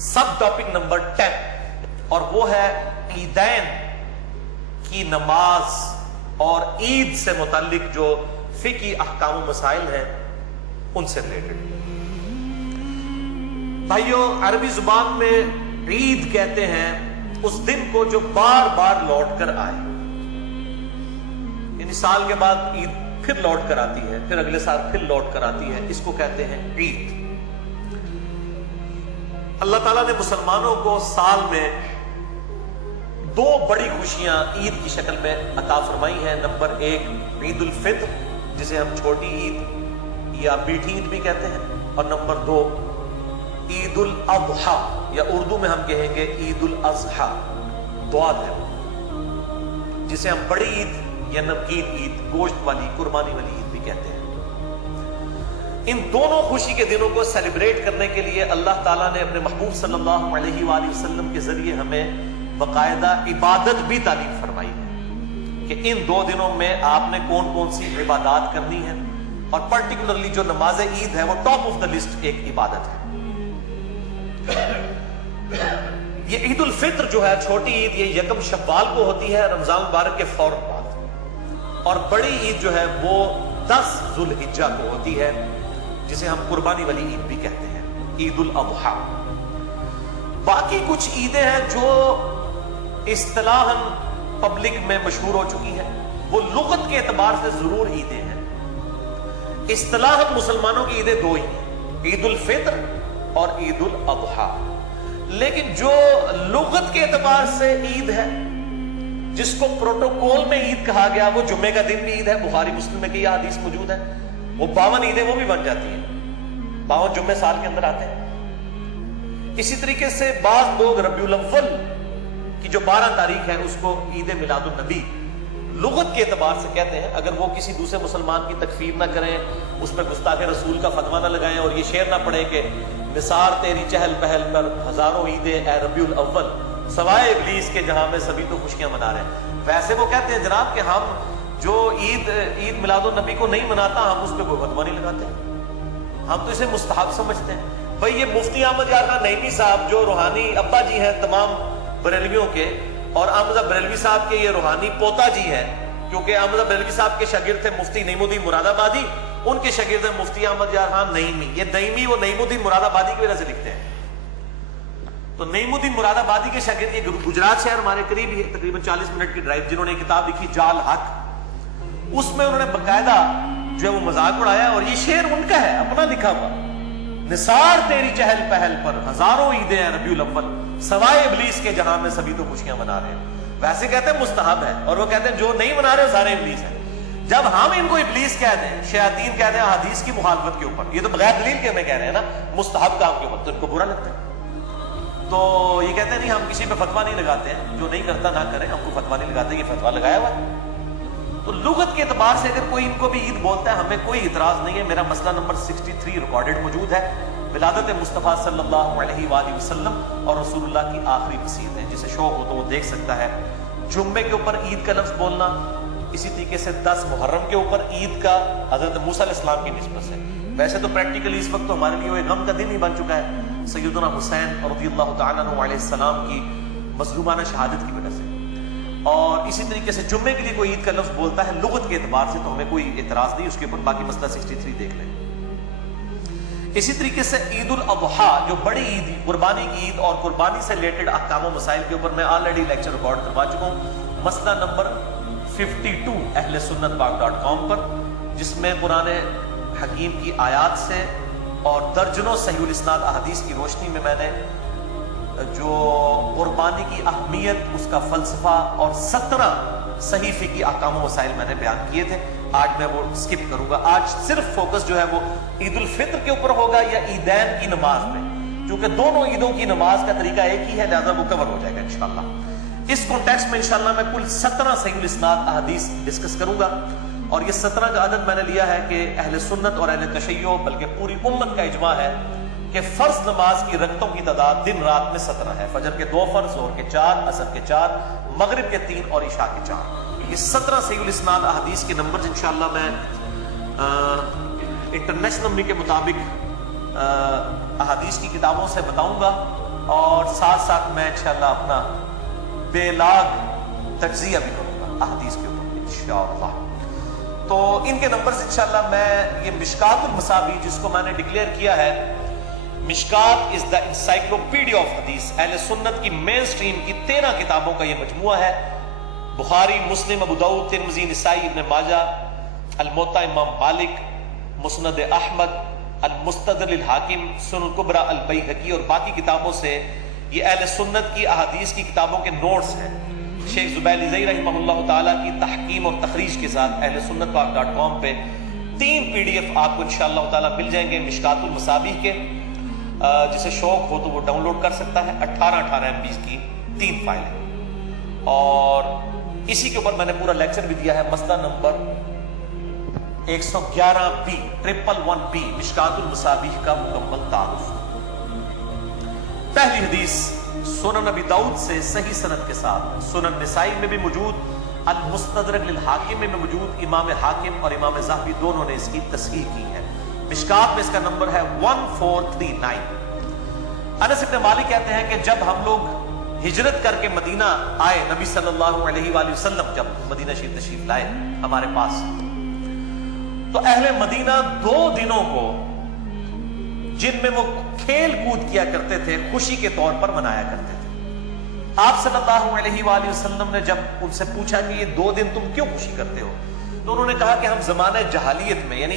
सब topic number 10, और वो है ईदैन की नमाज और ईद से मुताल्लिक जो फिकी अहकाम मसाइल हैं उनसे रिलेटेड। भाइयों, अरबी जुबान में ईद कहते हैं उस दिन को जो बार बार लौट कर आए, यानी साल के बाद ईद फिर लौट कर आती है, फिर अगले साल फिर लौट कर आती है, इसको कहते हैं ईद। अल्लाह ताला ने मुसलमानों को साल में दो बड़ी खुशियां ईद की शक्ल में अता फरमाई है। नंबर 1 ईद उल फित्र, जिसे हम छोटी ईद या मीठी ईद भी कहते हैं, और नंबर 2 ईद उल अज़हा, या उर्दू में हम कहेंगे ईद उल अज़हा, दुआद है, जिसे हम बड़ी ईद या नमकीन ईद, गोश्त वाली, कुर्बानी वाली ईद भी कहते हैं। इन दोनों खुशी के दिनों को सेलिब्रेट करने के लिए अल्लाह ताला ने अपने महबूब सल्लल्लाहु अलैहि वसल्लम के जरिए हमें बाकायदा इबादत भी तालीम फरमाई है कि इन दो दिनों में आपने कौन कौन सी इबादत करनी है, और पर्टिकुलरली जो नमाज ईद है वो टॉप ऑफ द लिस्ट एक इबादत है। ये ईद उल फित्र जो है, छोटी ईद, ये यकम शव्वाल को होती है, रमजान मुबारक के फौरन बाद, और बड़ी ईद जो है वो 10 जुल्हिज्जा को होती है, जिसे हम कुर्बानी वाली ईद भी कहते हैं, ईद उल अज़हा। बाकी कुछ ईदें हैं जो इस्तिलाहन पब्लिक में मशहूर हो चुकी हैं, वो लुगत के एतबार से जरूर ईदें हैं। इस्तिलाहन मुसलमानों की ईदें दो ही हैं, ईद उल फित्र और ईद उल अज़हा। लेकिन जो लुगत के एतबार से ईद है, जिसको प्रोटोकॉल में ईद कहा गया, वो जुम्मे का दिन भी ईद है, बुखारी मुस्लिम में की यह हदीस मौजूद है, वो 52 ईदें वो भी बन जाती हैं, 52 जुम्मे साल के अंदर आते हैं। इसी तरीके से बाज़ लोग रबीउल अव्वल की जो 12 तारीख है उसको ईद मिलादुन नबी लुगत के एतबार से कहते हैं। अगर वो किसी दूसरे मुसलमान की तकफीर ना करें, उस पर गुस्ताखे रसूल का फतवा ना लगाएं, और ये शेर ना पढ़े कि निसार तेरी चहल पहल पर हजारों ईदें ए रबीउल अव्वल, सवाए इब्लीस के जहां में सभी तो खुशियां मना रहे हैं। वैसे वो कहते हैं जनाब कि हम जो ईद मिलादुन नबी को नहीं मनाता, हम उस पर कोई फतवा नहीं लगाते, हम तो इसे मुस्तहब समझते हैं। भाई, ये मुफ्ती अहमद यार खान नईमी साहब जो रूहानी अब्बा जी हैं तमाम बरेलवियों के, और अहमद बरेलवी साहब के ये रूहानी पोता जी हैं, क्योंकि अहमद बरेलवी साहब के शागिर्द थे मुफ्ती नईमुद्दीन मुरादाबादी, उनके शागिर्द है मुफ्ती अहमद यार खान नईमी। ये नईमी वो नईमुद्दीन मुरादाबादी की वजह से लिखते हैं। तो नईमुद्दीन मुरादाबादी के शागिर्द, ये गुजरात शहर हमारे करीब ही, तकरीबन 40 मिनट की ड्राइव, जिन्होंने किताब लिखी जाल हक, उसमें उन्होंने बकायदा जो है वो मजाक उड़ाया, और ये शेर उनका है, अपना लिखा हुआ, निसार तेरी चहल पहल पर हजारों ईदें रबीउल अव्वल, सवाए इब्लीस के जहां में सभी तो खुशियां मना रहे हैं। वैसे कहते हैं मुस्तहब है, और वो कहते हैं जो नहीं मना रहे सारे इब्लीस हैं। जब हम इनको इब्लीस कह दें, शयातीन कह दें हदीस की मुखालफत के ऊपर, ये तो बगैर दलील के हमें कह रहे हैं ना, मुस्तहब काम के ऊपर, तो इनको बुरा लगता है। तो ये कहते हैं नहीं, हम किसी पे फतवा नहीं लगाते हैं, जो नहीं करता ना करें, हमको फतवा नहीं लगाते, ये फतवा लगाया हुआ है। तो लुगत के एतबार से अगर कोई इनको भी ईद बोलता है, हमें कोई इतराज नहीं है। मेरा मसला नंबर 63 रिकॉर्डेड मौजूद है, विलादत मुस्तफ़ा सल्लल्लाहु अलैहि वसल्लम और रसूलुल्लाह की आखिरी वसीयत है। जिसे शौक हो तो वो देख सकता है। जुम्मे के ऊपर ईद का लफ्ज बोलना, इसी तरीके से 10 मुहर्रम के ऊपर ईद का हजरत मूसा अलैहिस्सलाम की निस्बत से। वैसे तो प्रैक्टिकली इस वक्त तो हमारे लिए वो एक गम का दिन ही बन चुका है, सैयदना हुसैन रज़ियल्लाहु तआला अन्हु अलैहिस्सलाम की मज़लूमाना शहादत की वजह से। और इसी तरीके से जुम्मे के लिए कोई ईद का लफ्ज बोलता है लुगत के एतबार से, तो हमें कोई एतराज नहीं उसके ऊपर। बाकी मसला 63 देख लें। इसी तरीके से ईद उल अज़हा जो बड़ी ईद, कुर्बानी की ईद और कुर्बानी से रिलेटेड अहकाम व मसाइल के ऊपर मैं ऑलरेडी लेक्चर रिकॉर्ड करवा चुका हूँ, मसला नंबर 52 ahlesunnatpaq.com पर, जिसमें कुरान हकीम की आयात से और दर्जनों सहीहुल इस्नाद अहादीस की रोशनी में मैंने जो कुर्बानी की अहमियत, उसका फलसफा और 17 सही फिकी अहकाम व मसाइल मैंने बयान किए थे। आज मैं वो स्किप करूंगा। आज सिर्फ फोकस जो है वो ईद उल फित्र के ऊपर होगा या ईदैन की नमाज में, क्योंकि दोनों ईदों की नमाज का तरीका एक ही है, लिहाजा वो कवर हो जाएगा इंशाअल्लाह। इस कॉन्टेक्स्ट में इंशाअल्लाह मैं कुल 17 सहीहुल इस्नाद अहादीस डिस्कस करूंगा, और ये 17 का अदद मैंने लिया है कि अहले सुन्नत और अहले तशय्यो, बल्कि पूरी उम्मत का इजमा है कि फर्ज नमाज की रकतों की तादाद दिन रात में 17 है। फजर के 2 फर्ज, जोहर के 4, असर के 4, मगरिब के 3 और इशा के 4। ये 17 सहीहुल इस्नाद अहादीस के नंबर इंशाअल्लाह मैं इंटरनेशनल नंबर के मुताबिक अहादीस की किताबों से बताऊंगा اور ساتھ ساتھ میں انشاءاللہ اپنا بے لاگ تجزیہ بھی کروں گا احادیث کے اوپر انشاءاللہ. تو ان کے نمبرز انشاءاللہ میں یہ مشکات المصابیح جس کو میں نے ڈکلیئر کیا ہے، مشکات از دا انسائکلوپیڈیا آف حدیث، اہل سنت کی مین سٹریم کی 13 کتابوں کا یہ مجموعہ ہے. بخاری، مسلم، ابو داؤد، ترمذی، نسائی، ابن ماجہ، الموطا امام مالک، مسند احمد، المستدرک للحاکم، سنن الکبری البیہقی اور باقی کتابوں سے یہ اہل سنت کی احادیث کی کتابوں کے نوٹس ہیں. شیخ زبیل زئی رحمہ اللہ تعالیٰ کی تحقیم اور تخریج کے ساتھ اہل سنت پاک.com پہ 3 PDF آپ کو انشاءاللہ تعالیٰ مل جائیں گے مشکات المصابیح کے. جسے شوق ہو تو وہ ڈاؤن لوڈ کر سکتا ہے. 18 MB کی 3 فائلیں. اور اسی کے اوپر میں نے پورا لیکچر بھی دیا ہے. مسئلہ نمبر 111B 111B مشکات المصابیح کا مکمل تعارف. پہلی حدیث سنن ابی داؤد سے صحیح سند کے ساتھ، سنن نسائی میں بھی موجود، المستدرک للحاکم میں موجود. امام حاکم اور امام ذہبی دونوں نے اس کی تصحیح کی ہے. مشکات میں اس کا نمبر ہے 1439. انس بن مالک کہتے ہیں کہ جب ہم لوگ ہجرت کر کے مدینہ آئے، نبی صلی اللہ علیہ وآلہ وسلم جب مدینہ شریف تشریف لائے ہمارے پاس، تو اہل مدینہ 2 دنوں کو جن میں وہ کھیل کود کیا کرتے تھے خوشی کے طور پر منایا کرتے تھے. آپ صلی اللہ علیہ وآلہ وسلم نے جب ان سے پوچھا کہ یہ 2 دن تم کیوں خوشی کرتے ہو، تو انہوں نے کہا کہ ہم زمانہ جہالیت میں یعنی